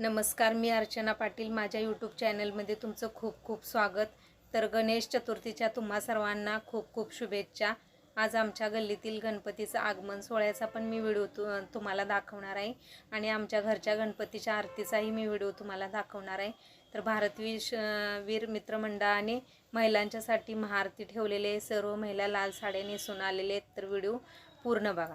नमस्कार मी अर्चना पाटील. माझ्या यूट्यूब चॅनलमध्ये तुमचं खूप खूप स्वागत. तर गणेश चतुर्थीच्या तुम्हा सर्वांना खूप खूप शुभेच्छा. आज आमच्या गल्लीतील गणपतीचं आगमन सोहळ्याचा पण मी व्हिडिओ तु तुम्हाला दाखवणार आहे. आणि आमच्या घरच्या गणपतीच्या आरतीचाही मी व्हिडिओ तुम्हाला दाखवणार आहे. तर भारतवीर वीर मित्रमंडळाने महिलांच्यासाठी महाआरती ठेवलेले सर्व महिला लाल साड्या नेसून आलेले आहेत. तर व्हिडिओ पूर्ण बघा.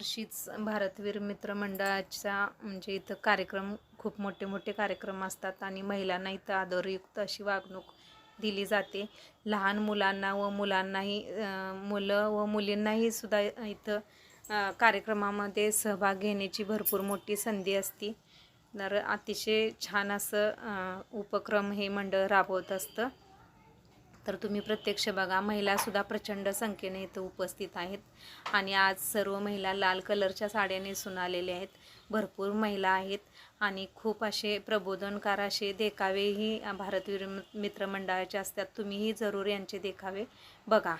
दरवर्षीच भारतवीर मित्र मंडळाचा म्हणजे इथं कार्यक्रम खूप मोठे मोठे कार्यक्रम असतात आणि महिलांना इथं आदरयुक्त अशी वागणूक दिली जाते. लहान मुलांना व मुलांनाही मुलं व मुलींनाही सुद्धा इथं कार्यक्रमामध्ये सहभाग घेण्याची भरपूर मोठी संधी असते. तर अतिशय छान असं उपक्रम हे मंडळ राबवत असतं. तर तुम्ही प्रत्यक्ष बघा महिलासुद्धा प्रचंड संख्येने इथं उपस्थित आहेत. आणि आज सर्व महिला लाल कलरच्या साड्या नेसून आलेल्या आहेत. भरपूर महिला आहेत आणि खूप असे प्रबोधनकार असे देखावेही भारतवीर मित्र असतात. तुम्हीही जरूर यांचे देखावे बघा.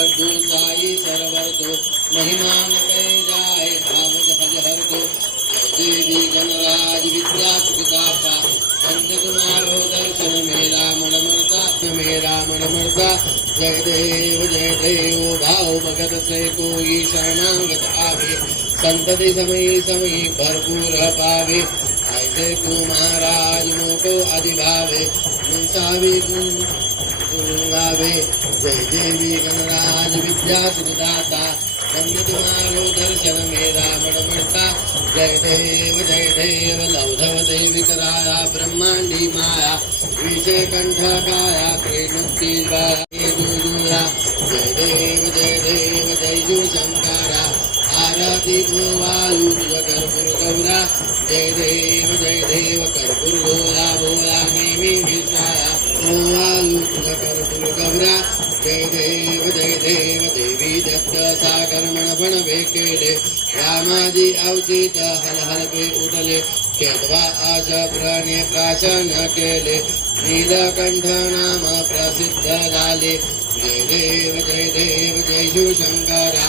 लड्डू साई सरवरतो महिमान कै जाय भावज भज हर दो देवी गणराज विद्या सुखदाता हो दर्शन मेरा मन मरता मेरा मन मरता जय देव जय देव भाव भगत से कोई शरणांगत आवे। संतति समय समय भरपूर पावे। ऐसे तू महाराज मोको अधिभावे। मुंसावी गावे जय देवी गणराज विद्या सुखदाता धन्य तुम्हारो दर्शन मेरा मडमडता जय देव जय देव लौधव देवी कराया ब्रह्मांडी माया। विषय कंठ काया त्रिमुक्ती जुजुया जय देव जय देव जय जू शंकारा आरती वायू तुझ कर्पूर गौरा। जय देव जय देव कर्पूर गोला भोला नेहमी विषाया गौरा जय देव जय देव देवी दत्त सागर केले रामाजी अवचित हर हर पे उठले केतवा आश प्रणे प्राशन केले नीलकंठ नाम प्रसिद्ध झाले. जय देव जय देव जय शिवशंकरा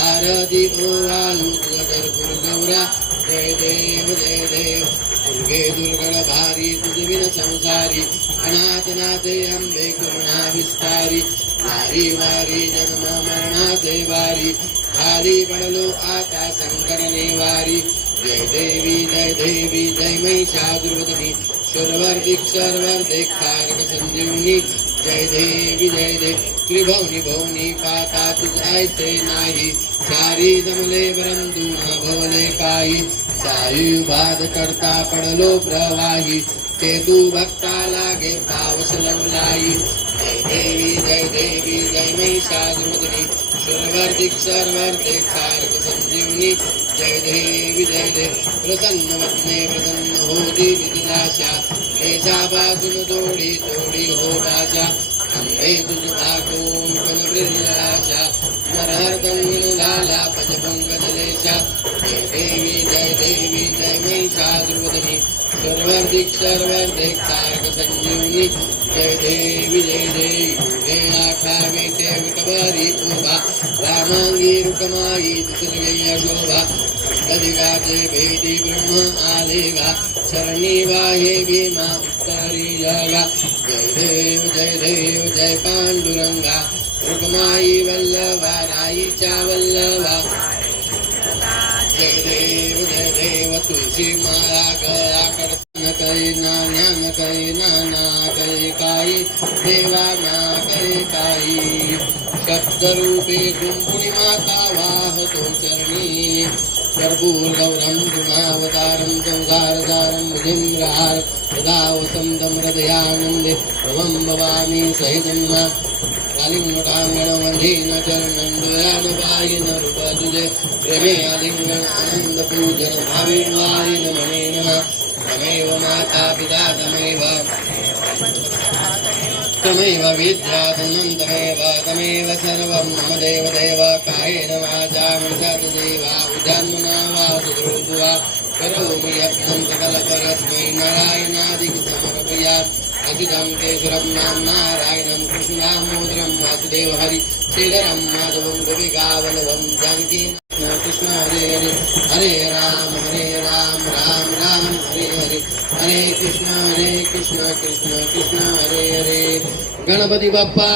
आरती ओवाळू तुझर दुर्गौरा जय देव जय देव। दुर्गे दुर्गण भारी तुझविन संसारी। अनाथ नाथे अंबे करुणा विस्तारी। वारी वारी जन्म मरणाचे वारी। खाली पडलो आता संकट वारी जय देवी जय देवी जय महिषादुर्वदनी शर्वर दीक्षर्वर देखारक संजीवनी। जय देवी जय देव। त्रिभवनी भवनी पाता तुझ ऐसे नाही. चारी जमले परंतु न भवले काही. साई बाद करता पडलो प्रवाही. ते तू भक्ता लागे पावस लवलाई जय देवी जय देवी जय महिषादुर्वदनी शर्वर दीक्षर्वर कार्य संजीवनी. जय देवी जय देवी. प्रसन्न वदने प्रसन्न होती विदिलाशा देशापासून तोडी तोडी हो राजा. अंबे तुझ जय देवी जय देवी जय महिषादुर्वदनी सर्वर दीक्षर्वर देखारक संजीवनी जय देवी जय देवी वेळाठावे ते विटवारी उभा रामांगी रुकमाई शोभा अधिका देवेदि ब्रह्म आदिगा शरणी वाहे भीमा उत्तरी जगा। जय देव जय देव, जय पांडुरंगा। रुकमाई वल्लभा राई चावल्लभा जय देव जय देव, तुलसी मारा गया कर न कई ना ज्ञान कई ना ना कई। काई देवा ना कई काई। शब्द रूपे गुम वाह तो चरणी। कर्पूर गुणावतारं संसारसारं बुधिं रहार यदावतं तं हृदयानन्दे भवं भवामि सहितं मा कालिङ्गटाङ्गणमधीन चरणं द्वयानपायिन रूपदुजे प्रेमे आलिङ्गन आनन्दपूजन मणे नमः। तमेव माता पिता तमेव। तमेव विद्या तमेव तमेव सर्वं। मम देव देव कायेन वाचा मनसा देवा उजान्मना वा सुद्रूप वा करोमि यत्नं सकलपरस्मै नारायणादिक समर्पयात् अच्युतं केशवं नाम नारायणं कृष्णामोदरं वासुदेव हरि श्रीधरं माधवं गोपिकावल्लभं जानकी कृष्ण हरे हरे हरे राम हरे राम राम राम हरे हरे हरे कृष्ण हरे कृष्ण कृष्ण कृष्ण हरे हरे गणपती बाप्पा